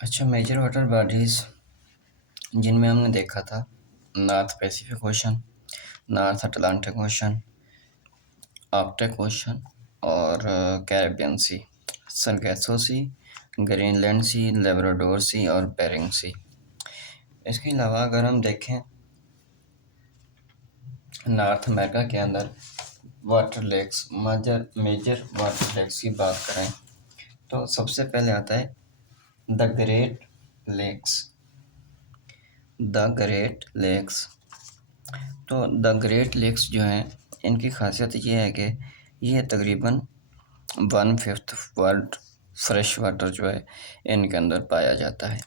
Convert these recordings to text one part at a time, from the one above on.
अच्छा, major water bodies जिनमें हमने देखा था north Pacific ocean, north Atlantic ocean, Arctic ocean और कैरिबियन सी, सरगेसो सी, ग्रीनलैंड सी, लेब्राडोर सी और बेरिंग सी। इसके अलावा अगर हम देखें नॉर्थ अमेरिका के अंदर water lakes, major major water lakes की बात करें तो सबसे पहले आता है the Great Lakes. The Great Lakes तो द ग्रेट लेक्स जो हैं इनकी खासियत ये है कि ये तकरीबन 1/5 वर्ल्ड फ्रेश वाटर जो है इनके अंदर पाया जाता है।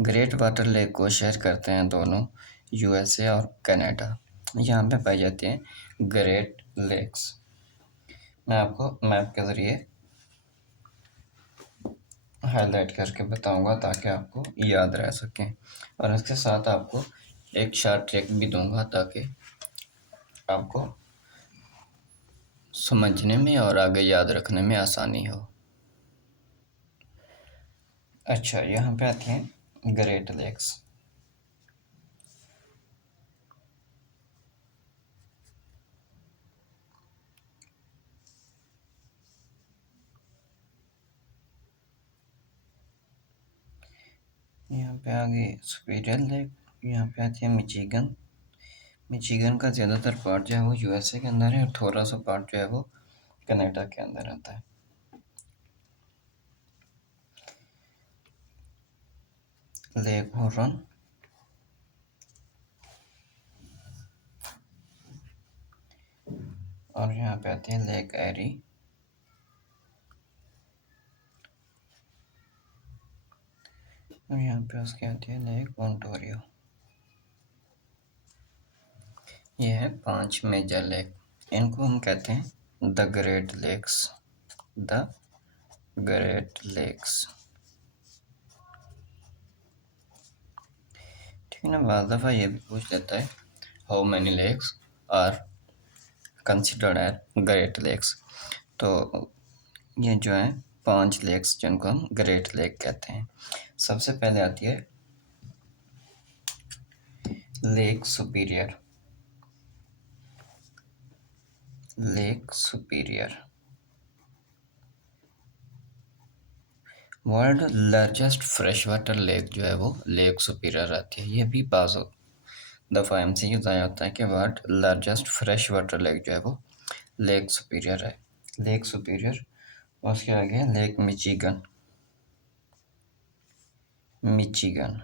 ग्रेट वाटर लेक को शेयर करते हैं दोनों यूएसए और कनाडा। यहाँ पे पाई जाती हैं ग्रेट लेक्स। मैं आपको मैप के ज़रिए हाईलाइट करके बताऊंगा ताकि आपको याद रह सकें, और इसके साथ आपको एक शार्ट ट्रिक भी दूंगा ताकि आपको समझने में और आगे याद रखने में आसानी हो। अच्छा, यहाँ पे आती हैं ग्रेट लेक्स। यहाँ पे आ गई सुपीरियर लेक। यहाँ पे आती है मिचिगन। मिचिगन का ज़्यादातर पार्ट जो है वो यूएसए के अंदर है और थोड़ा सा पार्ट जो है वो कनाडा के अंदर आता है। लेक हुरन, और यहाँ पे आती है लेक एरी, और यहाँ पे उसके आती है लेक ओंटारियो। ये है 5 मेजर लेक। इनको हम कहते हैं the Great Lakes. The Great Lakes, ठीक है ना। बाद दफ़ा ये भी पूछ लेता है how many lakes are considered as Great Lakes. तो ये जो है 5 लेक्स जिनको हम ग्रेट लेक कहते हैं। सबसे पहले आती है lake superior. Lake superior world largest fresh water lake जो है वो लेक सुपीरियर आती है। ये भी बाज़ दफ़ा एमसीक्यूज़ आया होता है कि world largest fresh water lake जो है वो लेक सुपीरियर है। लेक सुपीरियर, उसके आगे है lake Michigan. Michigan,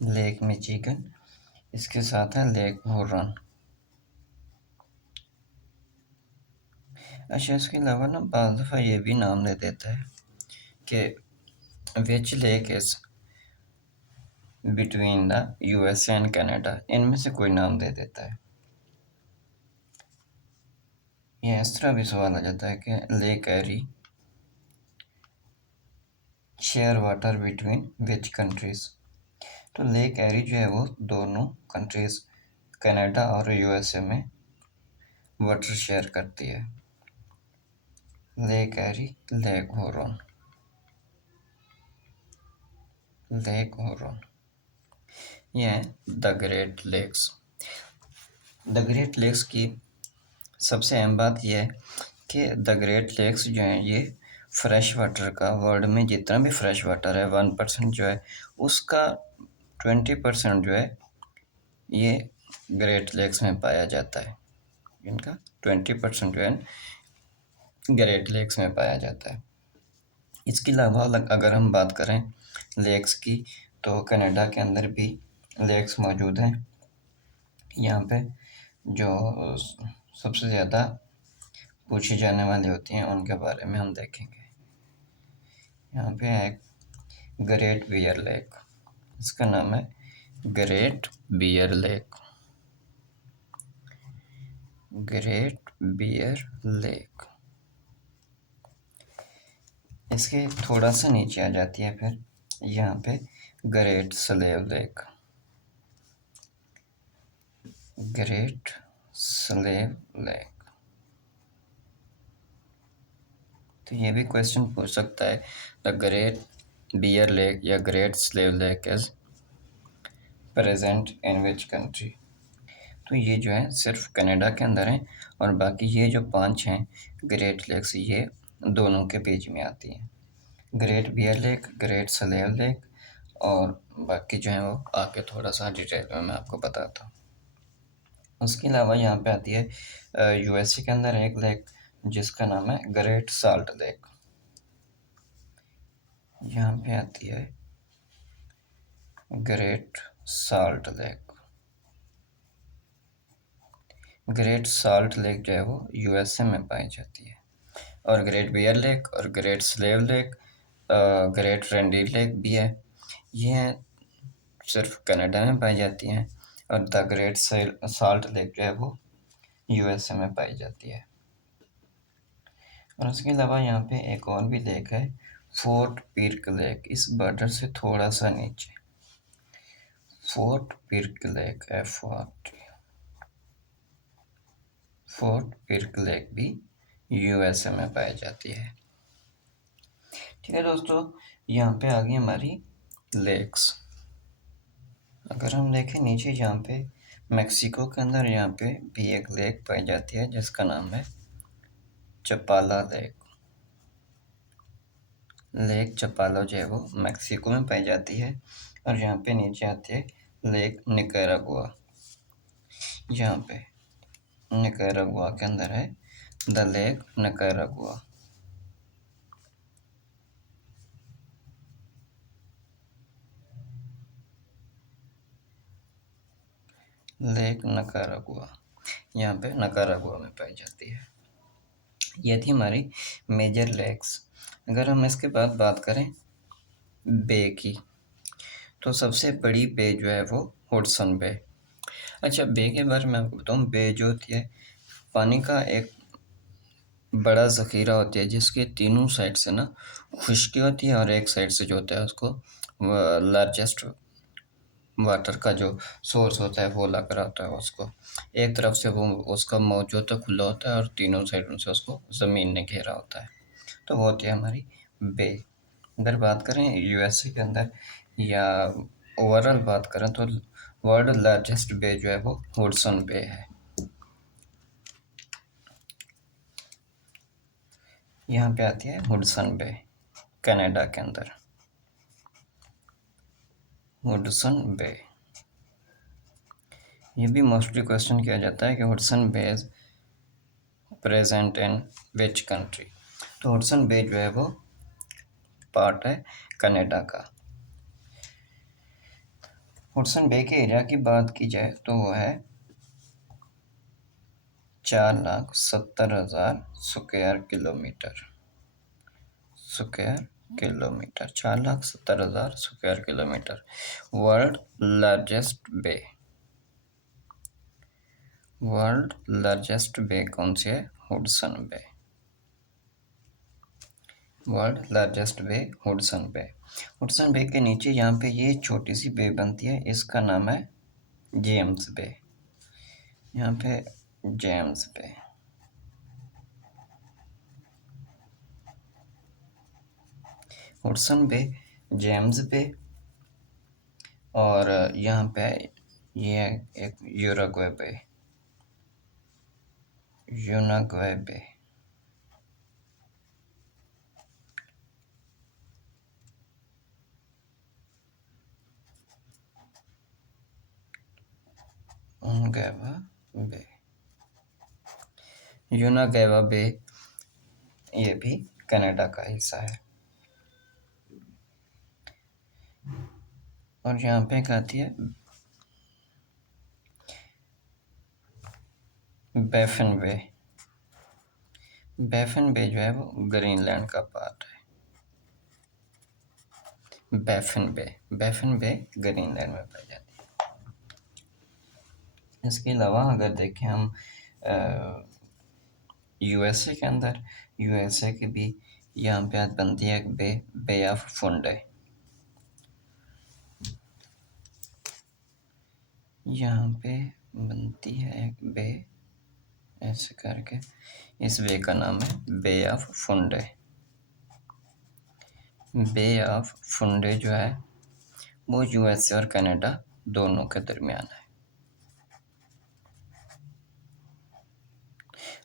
lake Michigan, इसके साथ है लेक हुरन। अच्छा, इसके अलावा ना बाज़ दफ़ा ये भी नाम दे देता है कि which lake is between the USA and Canada. इनमें से कोई नाम दे देता है। ये इस तरह भी सवाल आ जाता है कि Lake Erie share water between which countries. तो लेक एरी जो है वो दोनों कंट्रीज कनाडा और यूएसए में वाटर शेयर करती है। Lake Erie, Lake Huron, Lake Huron, ये है the Great Lakes. The Great Lakes की सबसे अहम बात यह है कि द ग्रेट लेक्स जो हैं ये फ्रेश वाटर का, वर्ल्ड में जितना भी फ्रेश वाटर है 1% जो है उसका 20% जो है ये ग्रेट लेक्स में पाया जाता है। इनका 20% जो है ग्रेट लेक्स में पाया जाता है। इसके अलावा अगर हम बात करें लेक्स की तो कनाडा के अंदर भी लेक्स मौजूद हैं। यहाँ पे जो सबसे ज़्यादा पूछी जाने वाली होती हैं उनके बारे में हम देखेंगे। यहाँ पे है ग्रेट बियर लेक। इसका नाम है Great Bear Lake. Great Bear Lake, इसके थोड़ा सा नीचे आ जाती है फिर यहाँ पे great Slave Lake. Great Slave lake, तो ये भी क्वेश्चन पूछ सकता है, द ग्रेट बियर लेक या great Slave lake is present in which country. तो ये जो है सिर्फ कनाडा के अंदर है, और बाकी ये जो 5 हैं ग्रेट लेक्स, ये दोनों के बीच में आती हैं। Great Bear Lake, Great Slave Lake, और बाकी जो है वो आके थोड़ा सा डिटेल में मैं आपको बताता हूँ। उसके अलावा यहाँ पे आती है यूएसए के अंदर एक लेक जिसका नाम है ग्रेट साल्ट लेक। यहाँ पे आती है Great Salt Lake. Great Salt Lake जो है वो यूएसए में पाई जाती है। और ग्रेट बियर लेक और Great Slave Lake, Great Reindeer Lake भी है, ये सिर्फ कनाडा में पाई जाती हैं। और द ग्रेट साल्ट लेक जो है वो यूएसए में पाई जाती है। और उसके अलावा यहाँ पे एक और भी लेक है, फोर्ट पिर्क लेक, इस बॉर्डर से थोड़ा सा नीचे। फोर्ट पिर्क लेक, फोर्ट पिर्क लेक भी यूएसए में पाई जाती है। ठीक है दोस्तों, यहाँ पे आ गई हमारी लेक्स। अगर हम देखें नीचे, यहाँ पे मैक्सिको के अंदर यहाँ पे भी एक लेक पाई जाती है जिसका नाम है चपाला लेक। लेक चपालो जो है वो मैक्सिको में पाई जाती है। और यहाँ पे नीचे आती है लेक निकारागुआ। यहाँ पे निकारागुआ के अंदर है the lake Nicaragua. Lake Nicaragua यहाँ पे निकारागुआ में पाई जाती है। ये थी हमारी मेजर लेक्स। अगर हम इसके बाद बात करें बे की, तो सबसे बड़ी बे जो है वो हुडसन बे। अच्छा, बे के बारे में आपको बताऊँ, बे जो होती है पानी का एक बड़ा ज़ख़ीरा होती है जिसके तीनों साइड से ना खुश्की होती है, और एक साइड से जो होता है उसको लार्जेस्ट वाटर का जो सोर्स होता है वो लग रहा होता है उसको। एक तरफ से वो उसका माउथ जो होता है खुला होता है, और तीनों साइडों से उसको ज़मीन ने घेरा होता है। तो वो होती है हमारी बे। अगर बात करें यूएसए के अंदर या ओवरऑल बात करें, तो वर्ल्ड लार्जेस्ट बे जो है वो हुडसन बे है। यहाँ पे आती है हुडसन बे, कनाडा के अंदर। हुडसन बे, ये भी मोस्टली क्वेश्चन किया जाता है कि Hudson Bay is present in which country. तो हुडसन बे जो है वो पार्ट है कनाडा का। हुडसन बे के एरिया की बात की जाए तो वो है 4,70,000 square kilometre. 4,70,000 square kilometre. World largest bay, world largest bay कौन सी है? Hudson Bay. World largest bay Hudson Bay. Hudson Bay के नीचे यहाँ पे ये छोटी सी बे बनती है, इसका नाम है जेम्स बे। यहाँ पे जेम्स बे। हुडसन बे, जेम्स बे, और यहाँ पे ये एक यूरुग्वे बे, यूरुग्वे बे। उनगैवा बे, यूनागैवा बे, ये भी कनाडा का हिस्सा है। और यहाँ पे एक आती है बैफिन बे। बैफिन बे जो है वो ग्रीनलैंड का पार्ट है। बैफिन बे, बैफिन बे ग्रीनलैंड में पाई जाती है। इसके अलावा अगर देखें हम यूएसए के अंदर, यूएसए के भी यहाँ पे आज बनती है एक बे, बे ऑफ फुंडे। यहाँ पे बनती है एक बे ऐसे करके, इस बे का नाम है बे ऑफ फुंडे। बे ऑफ फुंडे जो है वो यूएसए और कनाडा दोनों के दरमियान है।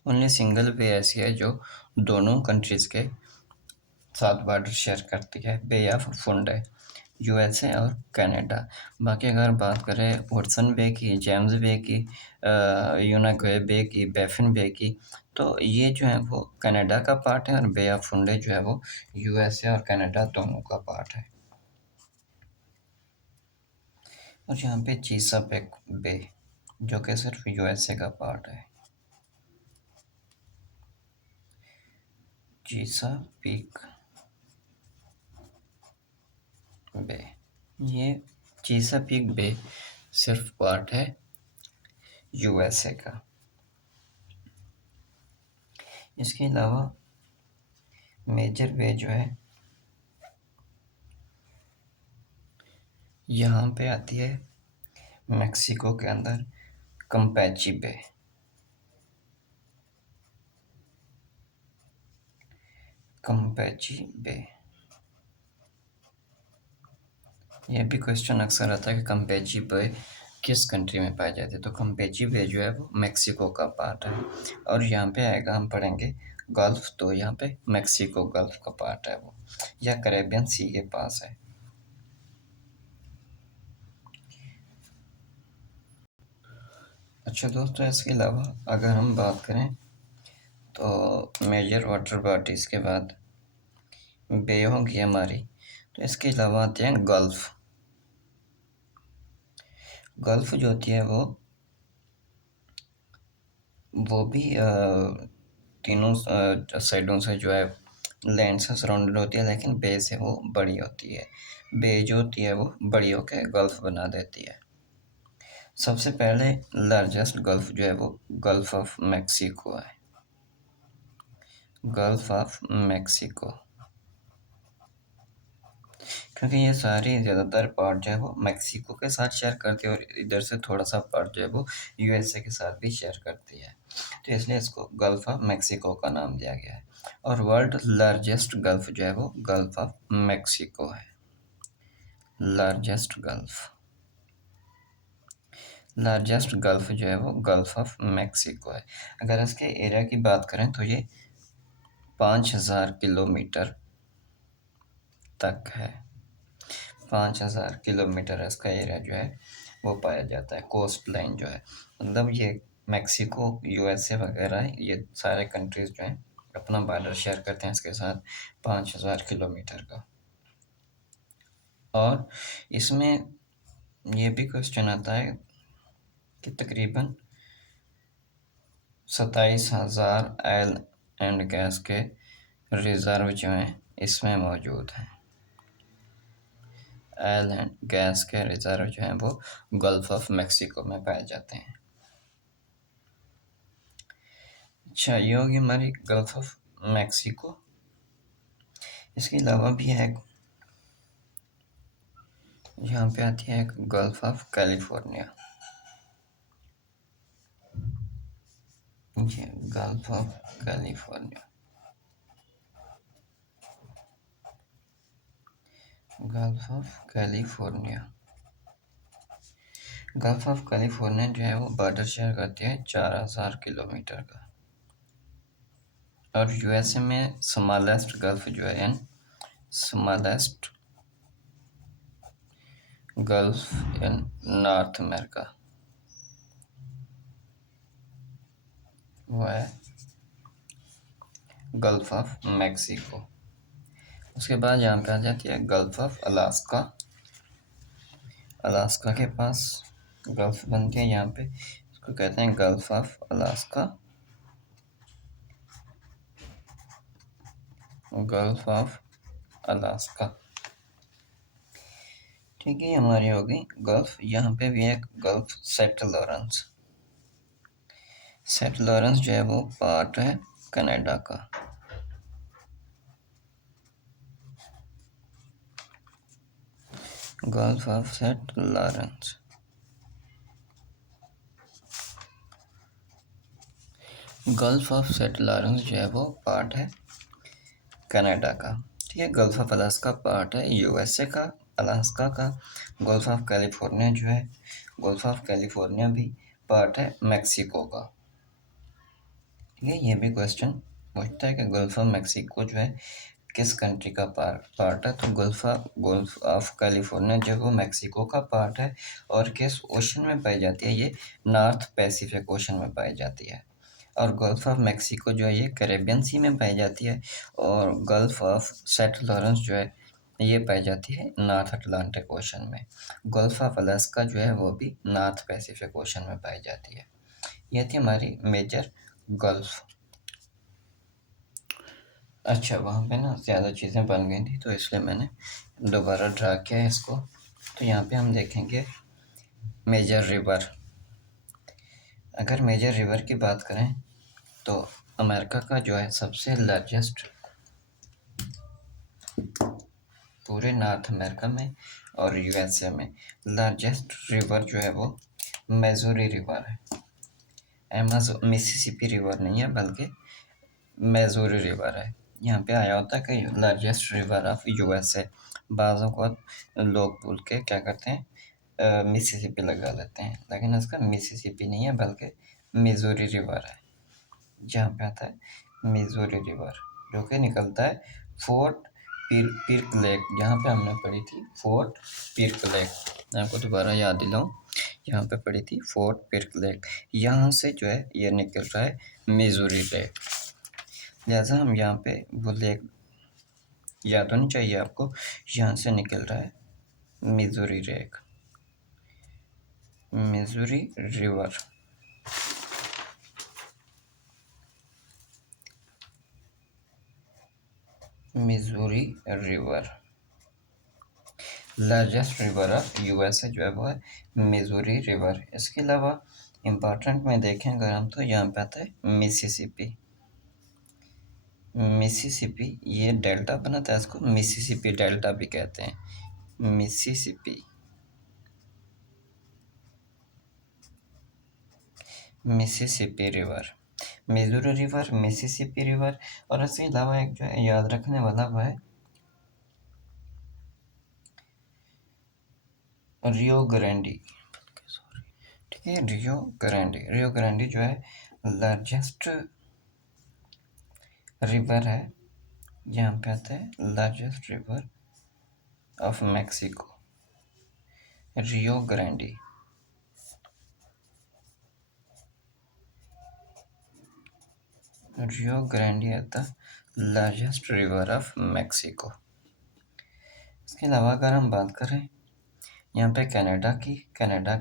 ओनली सिंगल बे ऐसी है जो दोनों कंट्रीज़ के साथ बॉर्डर शेयर करती है, बे ऑफ फुंडे, यूएसए और कनाडा। बाकी अगर बात करें हुडसन बे की, जेम्स बे की, यूनाकोया बे की, बैफिन बे की, तो ये जो है वो कनाडा का पार्ट है और बे ऑफ फुंडे जो है वो यूएसए और कनाडा दोनों का पार्ट है। और यहाँ पे चीसापेक बे जो कि सिर्फ यूएसए का पार्ट है, चीसापीक बे। ये चीसापीक बे सिर्फ पार्ट है यूएसए का। इसके अलावा मेजर बे जो है यहाँ पे आती है मेक्सिको के अंदर कंपैची बे। कंपैची बे, यह भी क्वेश्चन अक्सर आता है कि कंपैची बे किस कंट्री में पाई जाती है, तो कंपैची बे जो है वो मेक्सिको का पार्ट है। और यहाँ पे आएगा, हम पढ़ेंगे गल्फ, तो यहाँ पे मेक्सिको गल्फ का पार्ट है वो, या कैरेबियन सी के पास है। अच्छा दोस्तों, इसके अलावा अगर हम बात करें तो मेजर वाटर बॉडीज़ के बाद बे होगी हमारी, तो इसके अलावा आते हैं गल्फ़। गल्फ़ जो होती है वो भी तीनों साइडों से जो है लैंड से सराउंडेड होती है, लेकिन बे से वो बड़ी होती है। बे जो होती है वो बड़ी होकर गल्फ़ बना देती है। सबसे पहले लार्जेस्ट गल्फ़ जो है वो गल्फ़ ऑफ मैक्सिको है, गल्फ़ ऑफ मैक्सिको, क्योंकि ये सारी ज़्यादातर पार्ट जो है वो मैक्सिको के साथ शेयर करती है और इधर से थोड़ा सा पार्ट जो है वो यूएसए के साथ भी शेयर करती है, तो इसलिए इसको गल्फ़ ऑफ मैक्सिको का नाम दिया गया है। और वर्ल्ड लार्जेस्ट गल्फ़ जो है वो गल्फ़ ऑफ मैक्सिको है, लार्जेस्ट गल्फ़। लार्जेस्ट गल्फ़ जो है वो गल्फ़ ऑफ मैक्सिको है। अगर इसके एरिया की बात करें तो ये 5000 किलोमीटर तक है। 5000 किलोमीटर इसका एरिया जो है वो पाया जाता है, कोस्ट लाइन जो है, मतलब ये मैक्सिको, यूएसए वगैरह ये सारे कंट्रीज़ जो हैं अपना बॉर्डर शेयर करते हैं इसके साथ 5000 किलोमीटर का। और इसमें ये भी क्वेश्चन आता है कि तकरीबन 27,000 ऑयल एंड गैस के रिज़र्व जो हैं इसमें मौजूद हैं। ऑयल एंड गैस के रिज़र्व जो हैं वो गल्फ़ ऑफ मैक्सिको में पाए जाते हैं। अच्छा, ये होगी हमारी गल्फ़ ऑफ मैक्सिको। इसके अलावा भी है, यहाँ पे आती है गल्फ़ ऑफ कैलिफोर्निया, ये gulf of California, gulf of California. Gulf of California जो है वो बॉर्डर शेयर करती है 4000 किलोमीटर का। और यूएसए में स्मॉलेस्ट गल्फ़ जो है, स्मॉलेस्ट गल्फ़ इन नॉर्थ अमेरिका वो है गल्फ़ ऑफ मैक्सिको। उसके बाद यहाँ पे आ जाती है गल्फ़ ऑफ अलास्का। अलास्का के पास गल्फ़ बनती है यहाँ पे, इसको कहते हैं gulf of Alaska, gulf of Alaska. ठीक है, हमारी हो गई गल्फ़। यहाँ पे भी एक Gulf Saint Lawrence. Saint Lawrence जो है वो पार्ट है कनाडा का। Gulf of Saint Lawrence, Gulf of Saint Lawrence जो है वो पार्ट है कनाडा का। ठीक है, गल्फ ऑफ अलास्का पार्ट है यूएसए का, अलास्का का। गल्फ ऑफ कैलिफोर्निया जो है, गल्फ ऑफ कैलिफोर्निया भी पार्ट है मेक्सिको का। ठीक है, ये भी क्वेश्चन पूछता है कि गल्फ ऑफ मेक्सिको जो है किस कंट्री का पार्ट है। तो गल्फ ऑफ कैलिफोर्निया जो है वो मेक्सिको का पार्ट है। और किस ओशन में पाई जाती है, ये नॉर्थ पैसिफिक ओशन में पाई जाती है। और गल्फ ऑफ मेक्सिको जो है ये कैरेबियन सी में पाई जाती है। और गल्फ ऑफ सेंट लॉरेंस जो है ये पाई जाती है नॉर्थ अटलांटिक ओशन में। गल्फ ऑफ अलास्का जो है वो भी नॉर्थ पैसिफिक ओशन में पाई जाती है। ये थी हमारी मेजर गल्फ। अच्छा, वहाँ पे ना ज़्यादा चीज़ें बन गई थी तो इसलिए मैंने दोबारा ड्रा किया है इसको। तो यहाँ पे हम देखेंगे मेजर रिवर। अगर मेजर रिवर की बात करें तो अमेरिका का जो है सबसे लार्जेस्ट, पूरे नॉर्थ अमेरिका में और यूएसए में लार्जेस्ट रिवर जो है वो मेजोरी रिवर है। मिसिसिपी रिवर नहीं है बल्कि मेजोरी रिवर है। यहाँ पे आया होता है कि लार्जेस्ट रिवर ऑफ यूएसए। बाज़ों को लोग बोल के क्या करते हैं, मिसिसिपी लगा लेते हैं, लेकिन इसका मिसिसिपी नहीं है बल्कि मिजोरी रिवर है। जहाँ पे आता है मिजोरी रिवर, जो कि निकलता है फोर्ट पिर्क लेक, जहाँ पे हमने पढ़ी थी फोर्ट पिर्क लेक। मैं आपको दोबारा याद दिलाऊँ, यहाँ पे पढ़ी थी फोर्ट पिर्क लेक। यहाँ से जो है ये निकल रहा है मिजोरी लेक। लिहाजा हम यहाँ पे वो लेक याद होनी चाहिए आपको, यहाँ से निकल रहा है Missouri lake, Missouri river. Missouri river largest river of USA जो है वो है मिजोरी रिवर। इसके अलावा इम्पॉर्टेंट में देखें अगर हम तो यहाँ पे आता है मिसिसिपी। मिसिसिपी ये डेल्टा बनाता है, इसको मिसिसिपी डेल्टा भी कहते हैं। Mississippi, Mississippi river, Missouri river, Mississippi river. और इसके अलावा एक जो है याद रखने वाला वो है रियो ग्रांडी। ठीक है, रियो ग्रांडी जो है लार्जेस्ट रिवर है। यहाँ पे आता है largest river of Mexico, Rio Grande. Rio Grande at the largest river of Mexico. इसके अलावा अगर हम बात करें यहाँ पे कनाडा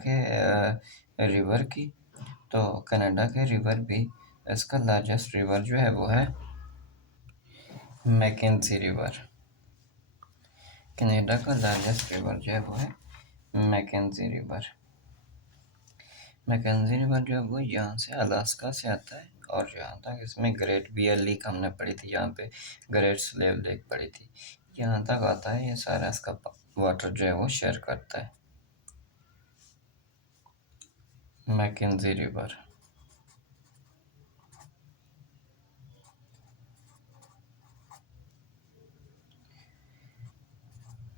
के रिवर की, तो कनाडा के रिवर भी, इसका लार्जेस्ट रिवर जो है वो है मैकेंजी रिवर। कनाडा का लार्जेस्ट रिवर जो है वो है मैकेंजी रिवर। मैकेंजी रिवर जो है वो यहाँ से अलास्का से आता है और यहाँ तक इसमें ग्रेट बियर लेक हमने पढ़ी थी, यहाँ पे ग्रेट स्लेव लेक पढ़ी थी, यहाँ तक आता है। ये सारा इसका वाटर जो है वो शेयर करता है मैकेंजी रिवर।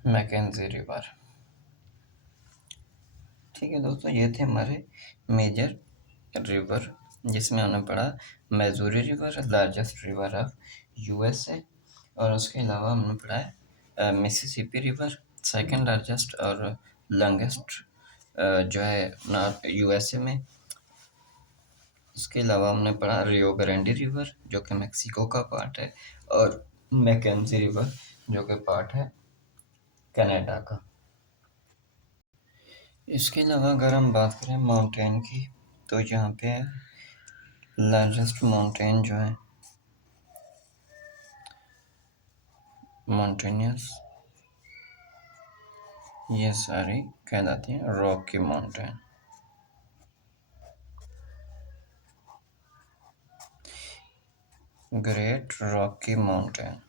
McKenzie river. ठीक है दोस्तों, ये थे हमारे मेजर रिवर, जिसमें हमने पढ़ा Missouri River largest river of USA. और उसके अलावा हमने पढ़ा है मिसिसिपी रिवर सेकंड लार्जेस्ट और लॉन्गेस्ट जो है नॉर्थ यूएसए में। उसके अलावा हमने पढ़ा रियो ग्रांडी रिवर जो कि मेक्सिको का पार्ट है, और मैकेंजी रिवर जो कि पार्ट है कनाडा का। इसके अलावा अगर हम बात करें माउंटेन की, तो यहाँ पे लार्जेस्ट माउंटेन जो है माउंटेनियस, ये सारी कहलाती हैं Rocky mountain. Great Rocky mountain,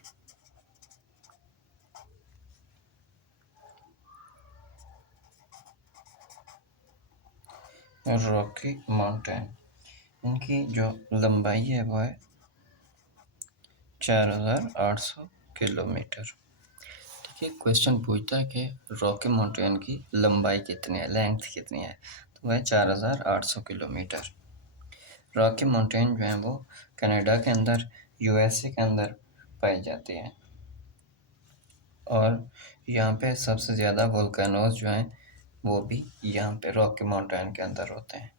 Rocky mountain, इनकी जो लंबाई है वो है 4800 किलोमीटर। ये क्वेश्चन पूछता है कि रॉकी माउंटेन की लंबाई कितनी है, लेंथ कितनी है, तो वह 4800 किलोमीटर। रॉकी माउंटेन जो है वो कनाडा के अंदर, यूएसए के अंदर पाई जाती है, और यहाँ पे सबसे ज़्यादा वोल्केनोज जो हैं वो भी यहाँ पे रॉकी माउंटेन के अंदर होते हैं।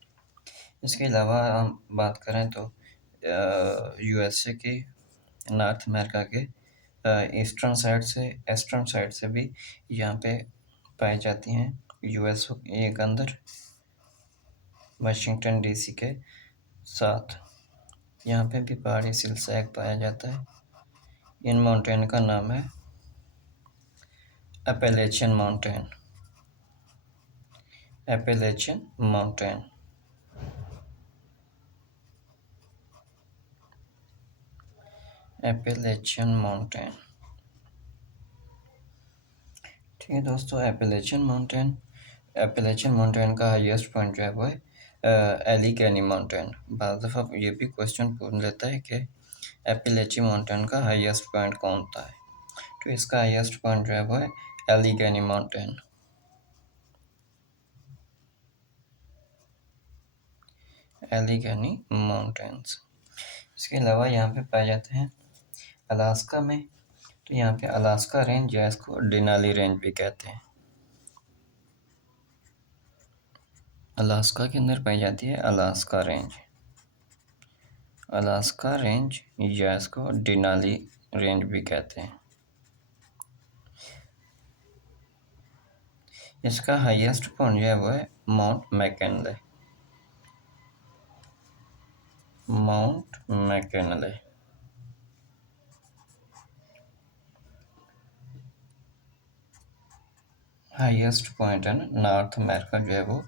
इसके अलावा हम बात करें तो यूएसए की, नॉर्थ अमेरिका के ईस्टर्न साइड से भी यहाँ पे पाई जाती हैं। यूएस के अंदर वाशिंगटन डीसी के साथ यहाँ पे भी पहाड़ी सिलसिला एक पाया जाता है। इन माउंटेन का नाम है एपेलेचियन माउंटेन। एपेलेचियन माउंटेन। एपेलेचियन माउंटेन। ठीक है दोस्तों, एपेलेचियन माउंटेन का हाईएस्ट पॉइंट जो है वो है एलिगेनी माउंटेन। बाद दफ़ा ये भी क्वेश्चन पूछ लेता है कि एपेलेची माउंटेन का हाईएस्ट पॉइंट कौन सा है, तो इसका हाईएस्ट पॉइंट जो है वो है एलिगेनी माउंटेन। एलिगेनी माउंटेन्स। इसके अलावा यहाँ पे पाए जाते हैं अलास्का में, तो यहाँ पे अलास्का रेंज या इसको डिनाली रेंज भी कहते हैं। अलास्का के अंदर पाई जाती है अलास्का रेंज। अलास्का रेंज या इसको डिनाली रेंज भी कहते हैं। इसका हाईएस्ट पॉइंट जो है वो है mount McKinley. Mount McKinley. Highest point है ना नॉर्थ अमेरिका जो है वो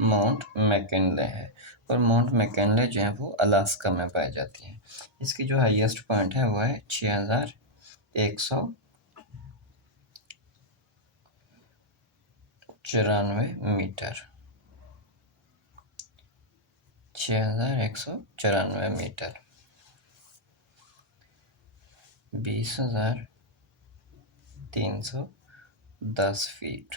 माउंट मैकिनले है, और माउंट मैकिनले जो है वो अलास्का में पाई जाती है। इसकी जो हाईएस्ट पॉइंट है वो है 6194 मीटर। 6194 मीटर। 20,310 फीट।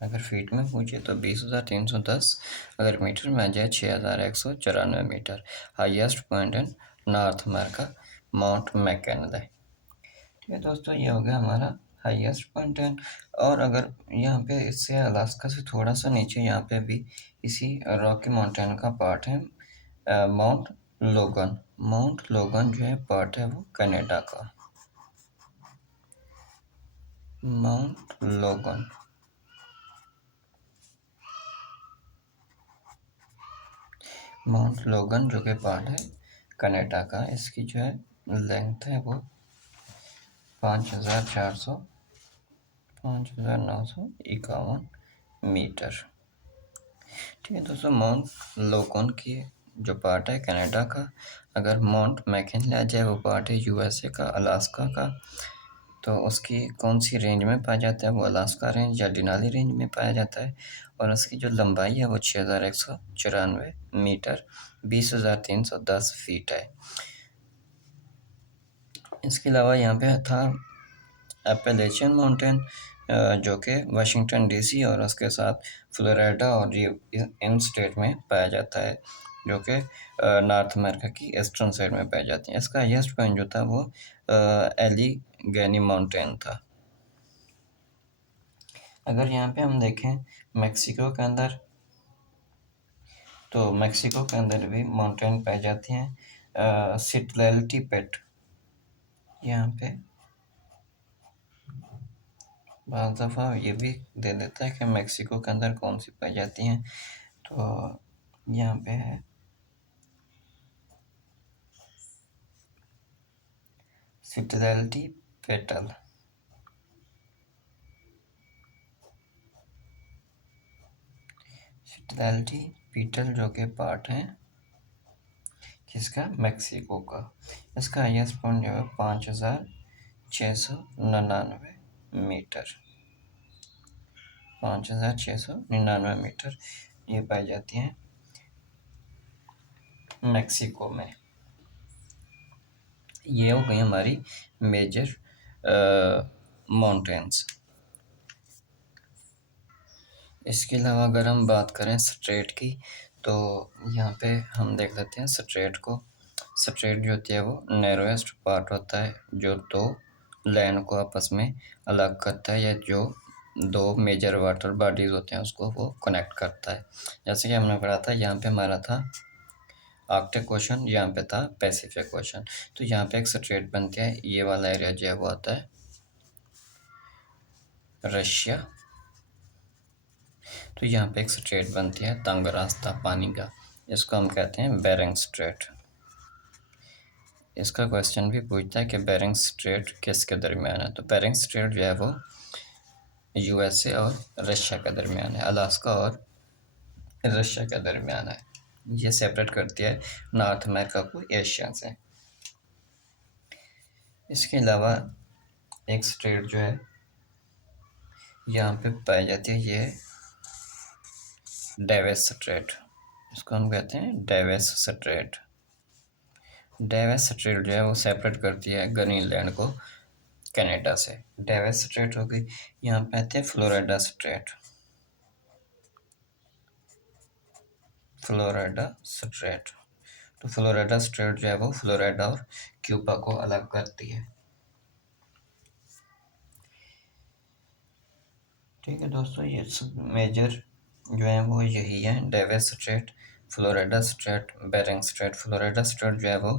अगर फीट में पूछे तो 20,310, अगर मीटर में आ जाए 6194 metre. Highest point in North America Mount McKinley. ठीक है दोस्तों, ये हो गया हमारा हाईएस्ट पॉइंट है। और अगर यहाँ पे इससे अलास्का से थोड़ा सा नीचे यहाँ पे भी इसी रॉकी माउंटेन का पार्ट है माउंट लोगन। माउंट लोगन जो है पार्ट है वो कनाडा का। माउंट लोगन। माउंट लोगन जो कि पार्ट है कनाडा का। इसकी जो है लेंथ है वो 5,951 मीटर। ठीक है दोस्तों, माउंट लोगन की जो पार्ट है कनाडा का, अगर माउंट मैकिनले आ जाए वो पार्ट है यूएसए का, अलास्का का, तो उसकी कौन सी रेंज में पाया जाता है, वो अलास्का रेंज या डिनाली रेंज में पाया जाता है, और उसकी जो लंबाई है वो 6194 मीटर 20,310 फीट है। इसके अलावा यहाँ पे था एपेलेचियन माउंटेन, जो कि वाशिंगटन डीसी और उसके साथ फ्लोरिडा और ये इन स्टेट में पाया जाता है, जो कि नॉर्थ अमेरिका की ईस्टर्न साइड में पाई जाती है। इसका हाईएस्ट पॉइंट जो था वो एलिगेनी माउंटेन था। अगर यहाँ पे हम देखें मेक्सिको के अंदर, तो मेक्सिको के अंदर भी माउंटेन पाई जाती हैं। सिटलैल्टीपेट यहाँ पे बाद दफ़ा ये भी दे देता है कि मेक्सिको के अंदर कौन सी पाई जाती हैं, तो यहाँ पे है सिटलैल्टीपेटल। सिटलैल्टीपेटल जो कि पार्ट है किसका, मेक्सिको का। इसका हाईएस्ट पॉइंट जो है 5,699 मीटर। 5,699 मीटर ये पाई जाती हैं मेक्सिको में। ये हो गई हमारी मेजर माउंटेन्स। इसके अलावा अगर हम बात करें स्ट्रेट की, तो यहाँ पे हम देख लेते हैं स्ट्रेट को। स्ट्रेट जो होती है वो नैरोएस्ट पार्ट होता है जो दो लैंड को आपस में अलग करता है, या जो दो मेजर वाटर बॉडीज होते हैं उसको वो कनेक्ट करता है। जैसे कि हमने पढ़ा था, यहाँ पे हमारा था आर्कटिक ओशन, यहाँ पे था पैसिफिक ओशन। तो यहाँ पे एक स्ट्रेट बनती है, ये वाला एरिया जो है वो आता है रशिया। तो यहाँ पे एक स्ट्रेट बनती है तंग रास्ता पानी का, इसको हम कहते हैं बेरिंग स्ट्रेट। इसका क्वेश्चन भी पूछता है कि बेरिंग स्ट्रेट किसके दरमियान है। तो बेरिंग स्ट्रेट जो है वो यूएसए और रशिया के दरमियान है, अलास्का और रशिया के दरमियान है। ये सेपरेट करती है नॉर्थ अमेरिका को एशिया से। इसके अलावा एक स्ट्रेट जो है यहाँ पे पाई जाती है, ये डेविस स्ट्रेट। इसको हम कहते हैं डेविस स्ट्रेट। डेविस स्ट्रेट जो है वो सेपरेट करती है ग्रीनलैंड को कनाडा से। डेविस स्ट्रेट हो गई। यहाँ पे आते हैं फ्लोरिडा स्ट्रेट। फ्लोरिडा स्ट्रेट, तो फ्लोरिडा स्ट्रेट जो है वो फ्लोरिडा और क्यूबा को अलग करती है। ठीक है दोस्तों, ये सब मेजर जो है वो यही है, Davis Strait, Florida Strait, Bering Strait. Florida Strait जो है वो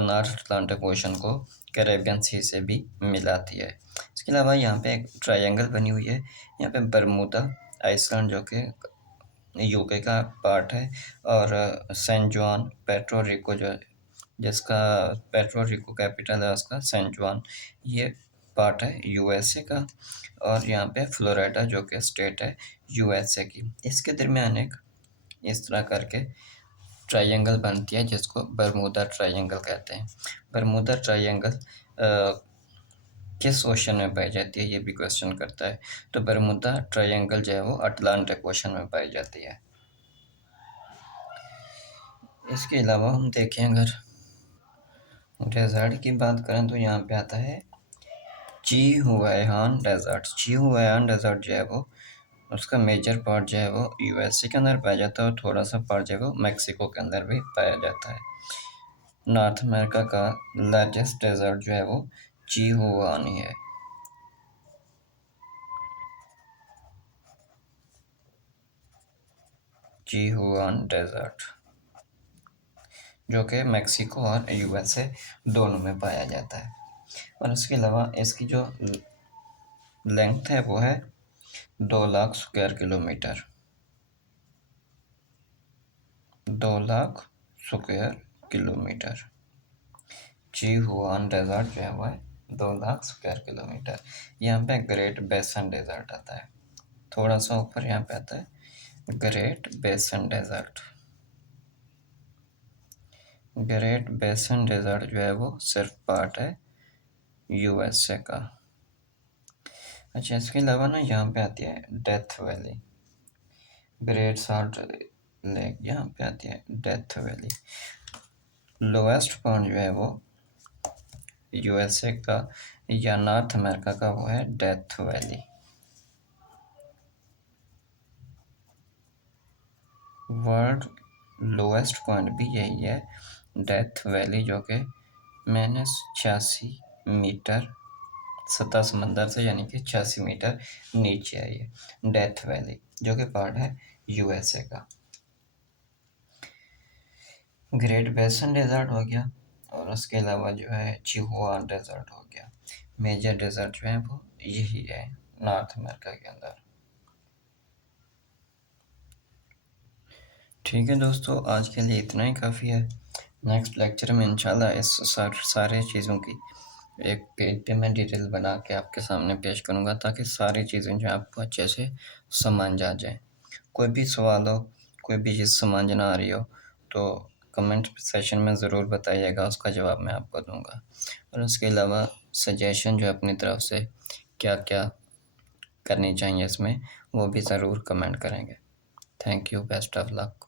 नॉर्थ अटलांटिक ओशन को कैरेबियन सी से भी मिलाती है। इसके अलावा यहाँ पे एक ट्रायंगल बनी हुई है, यहाँ पे बरमूदा आइसलैंड जो कि यूके का पार्ट है, और सैन जुआन पेट्रो रिको जो जिसका पेट्रो रिको कैपिटल है उसका सैन जुआन, ये पार्ट है यूएसए का। और यहाँ पे फ्लोरिडा जो कि स्टेट है यूएसए की। इसके दरमियान एक इस तरह करके ट्रायंगल बनती है जिसको बरमूदा ट्रायंगल कहते हैं। बरमूदा ट्रायंगल किस ओशन में पाई जाती है, ये भी क्वेश्चन करता है। तो बरमूदा ट्रायंगल जो है वो अटलांटिक ओशन में पाई जाती है। इसके अलावा हम देखें अगर डेजर्ट की बात करें, तो यहाँ पे आता है चीहुआन डेजर्ट। चीहुआन डेजर्ट जो है वो उसका मेजर पार्ट जो है वो यूएसए के अंदर पाया जाता है, और थोड़ा सा पार्ट जो है वो मैक्सिको के अंदर भी पाया जाता है। नॉर्थ अमेरिका का लार्जेस्ट डेजर्ट जो है वो चीहुआन ही है। चीहुआन डेजर्ट जो कि मैक्सिको और यूएसए दोनों में पाया जाता है। और इसके अलावा इसकी जो लेंथ है वो है 2 lakh square kilometre. 2 lakh square kilometre Chihuahuan Desert जो है वो है 2 लाख स्क्वायर किलोमीटर। यहाँ पे ग्रेट बेसन डेजर्ट आता है, थोड़ा सा ऊपर यहाँ पे आता है ग्रेट बेसन डेजर्ट। ग्रेट बेसन डेजर्ट जो है वो सिर्फ पार्ट है यूएसए का। अच्छा, इसके अलावा ना यहाँ पे आती है death valley, great salt lake, यहाँ पे आती है डेथ वैली। लोएस्ट पॉइंट जो है वो यूएसए का या नॉर्थ अमेरिका का वो है death valley. World lowest point भी यही है, डेथ वैली, जो कि -86 मीटर सतह समंदर से, यानी कि 86 मीटर नीचे है ये डेथ वैली, जो कि पार्ट है यूएसए का। ग्रेट बेसन डेजर्ट हो गया, और उसके अलावा जो है चिहुआ डेजर्ट हो गया। मेजर डेजर्ट जो है वो यही है नॉर्थ अमेरिका के अंदर। ठीक है दोस्तों, आज के लिए इतना ही काफ़ी है। नेक्स्ट लेक्चर में इंशाल्लाह इस सारे चीज़ों की एक पेज पे मैं डिटेल बना के आपके सामने पेश करूँगा, ताकि सारी चीज़ें जो आपको अच्छे से समझ आ जाए। कोई भी सवाल हो, कोई भी चीज़ समझ ना आ रही हो, तो कमेंट सेशन में ज़रूर बताइएगा, उसका जवाब मैं आपको दूँगा। और उसके अलावा सजेशन जो है अपनी तरफ से क्या क्या करनी चाहिए इसमें, वो भी ज़रूर कमेंट करेंगे। Thank you, best of luck.